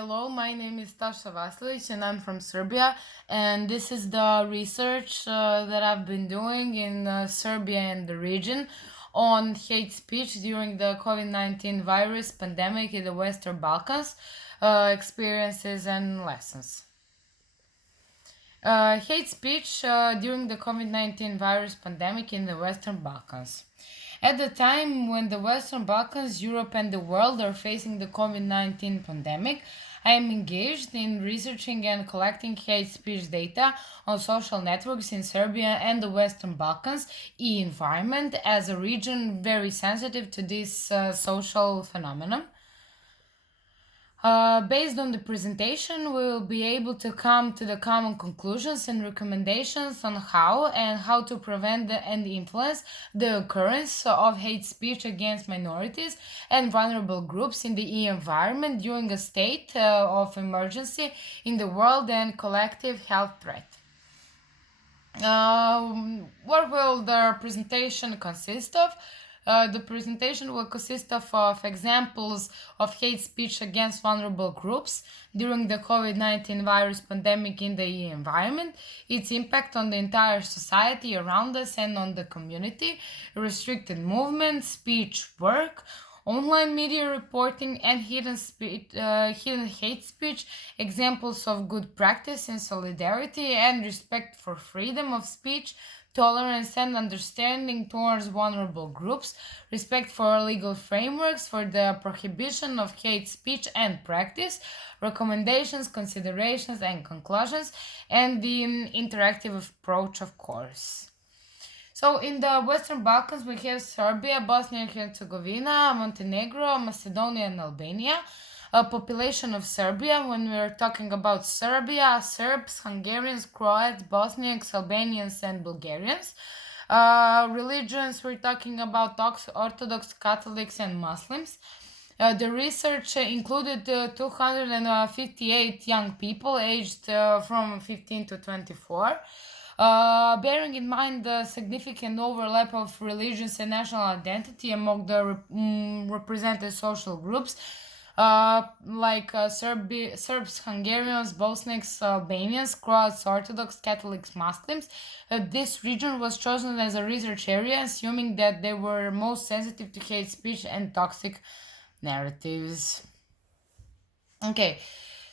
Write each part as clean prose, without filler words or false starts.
Hello, my name is Tasha Vasilic and I'm from Serbia, and this is the research that I've been doing in Serbia and the region on hate speech during the COVID-19 virus pandemic in the Western Balkans, experiences and lessons. Hate speech during the COVID-19 virus pandemic in the Western Balkans. At the time when the Western Balkans, Europe, and the world are facing the COVID-19 pandemic, I am engaged in researching and collecting hate speech data on social networks in Serbia and the Western Balkans environment as a region very sensitive to this social phenomenon. Based on the presentation, we will be able to come to the common conclusions and recommendations on how to prevent and influence the occurrence of hate speech against minorities and vulnerable groups in the environment during a state of emergency in the world and collective health threat. What will the presentation consist of? The presentation will consist of examples of hate speech against vulnerable groups during the COVID-19 virus pandemic in the environment, its impact on the entire society around us and on the community, restricted movement, speech, work, online media reporting, and hidden hate speech, examples of good practice in solidarity and respect for freedom of speech, tolerance and understanding towards vulnerable groups, respect for legal frameworks for the prohibition of hate speech and practice, recommendations, considerations, and conclusions, and the interactive approach, of course. So in the Western Balkans, we have Serbia, Bosnia and Herzegovina, Montenegro, Macedonia, and Albania. A population of Serbia, when we're talking about Serbia, Serbs, Hungarians, Croats, Bosniaks, Albanians, and Bulgarians. Religions, we're talking about Orthodox, Catholics, and Muslims. The research included 258 young people aged from 15 to 24. Bearing in mind the significant overlap of religions and national identity among the represented social groups, Serbs, Hungarians, Bosniaks, Albanians, Croats, Orthodox, Catholics, Muslims. This region was chosen as a research area, assuming that they were most sensitive to hate speech and toxic narratives. Okay.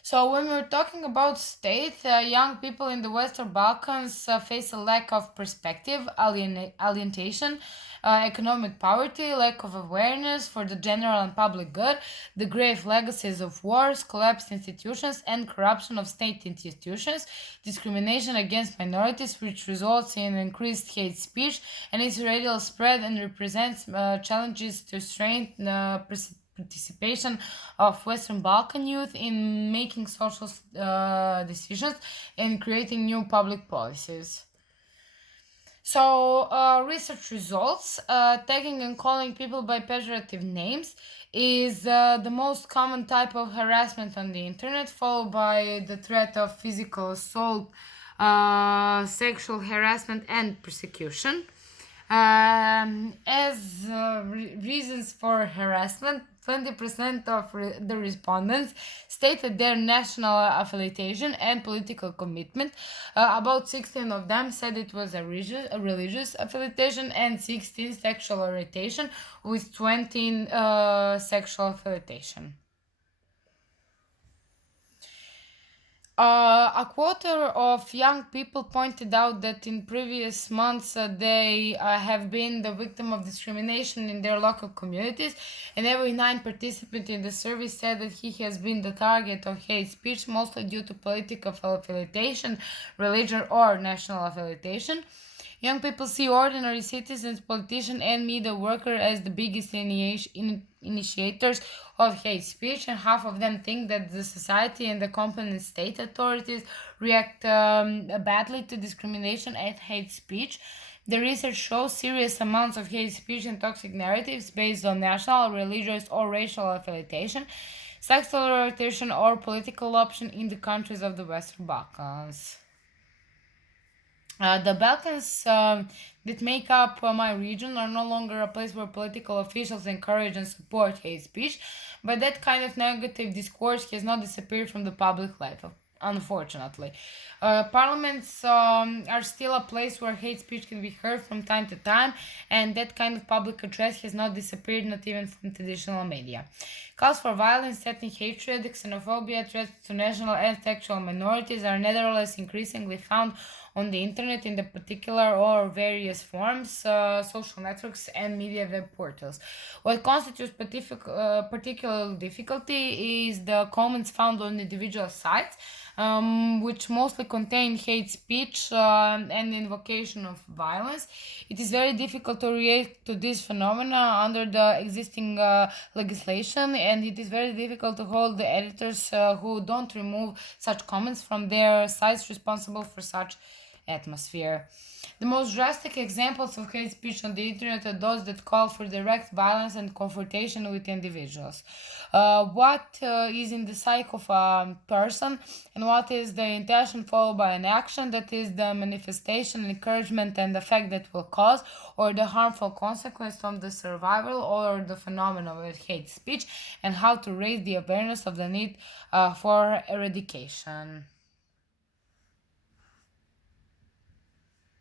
So when we're talking about state, young people in the Western Balkans face a lack of perspective, alienation, economic poverty, lack of awareness for the general and public good, the grave legacies of wars, collapsed institutions, and corruption of state institutions, discrimination against minorities, which results in increased hate speech and its radial spread and represents challenges to strengthen participation of Western Balkan youth in making social decisions and creating new public policies. So, research results, tagging and calling people by pejorative names is the most common type of harassment on the internet, followed by the threat of physical assault, sexual harassment, and persecution. As reasons for harassment, 20% of the respondents stated their national affiliation and political commitment. About 16 of them said it was a religious affiliation, and 16 sexual orientation, with 20 sexual affiliation. A quarter of young people pointed out that in previous months they have been the victim of discrimination in their local communities, and every 9 participant in the survey said that he has been the target of hate speech, mostly due to political affiliation, religion, or national affiliation. Young people see ordinary citizens, politicians, and media workers as the biggest initiators of hate speech, and half of them think that the society and the competent state authorities react badly to discrimination and hate speech. The research shows serious amounts of hate speech and toxic narratives based on national, religious, or racial affiliation, sexual orientation, or political option in the countries of the Western Balkans. The Balkans that make up my region are no longer a place where political officials encourage and support hate speech, but that kind of negative discourse has not disappeared from the public life, unfortunately. Parliaments are still a place where hate speech can be heard from time to time, and that kind of public address has not disappeared, not even from traditional media. Calls for violence, threatening hatred, xenophobia, threats to national and sexual minorities are nevertheless increasingly found on the internet in the particular or various forms, social networks, and media web portals. What constitutes particular difficulty is the comments found on individual sites, which mostly contain hate speech and invocation of violence. It is very difficult to react to this phenomena under the existing legislation, and it is very difficult to hold the editors who don't remove such comments from their sites responsible for such atmosphere. The most drastic examples of hate speech on the internet are those that call for direct violence and confrontation with individuals. What is in the psyche of a person and what is the intention followed by an action, that is the manifestation, encouragement, and effect that will cause, or the harmful consequence from the survival or the phenomenon of hate speech, and how to raise the awareness of the need for eradication.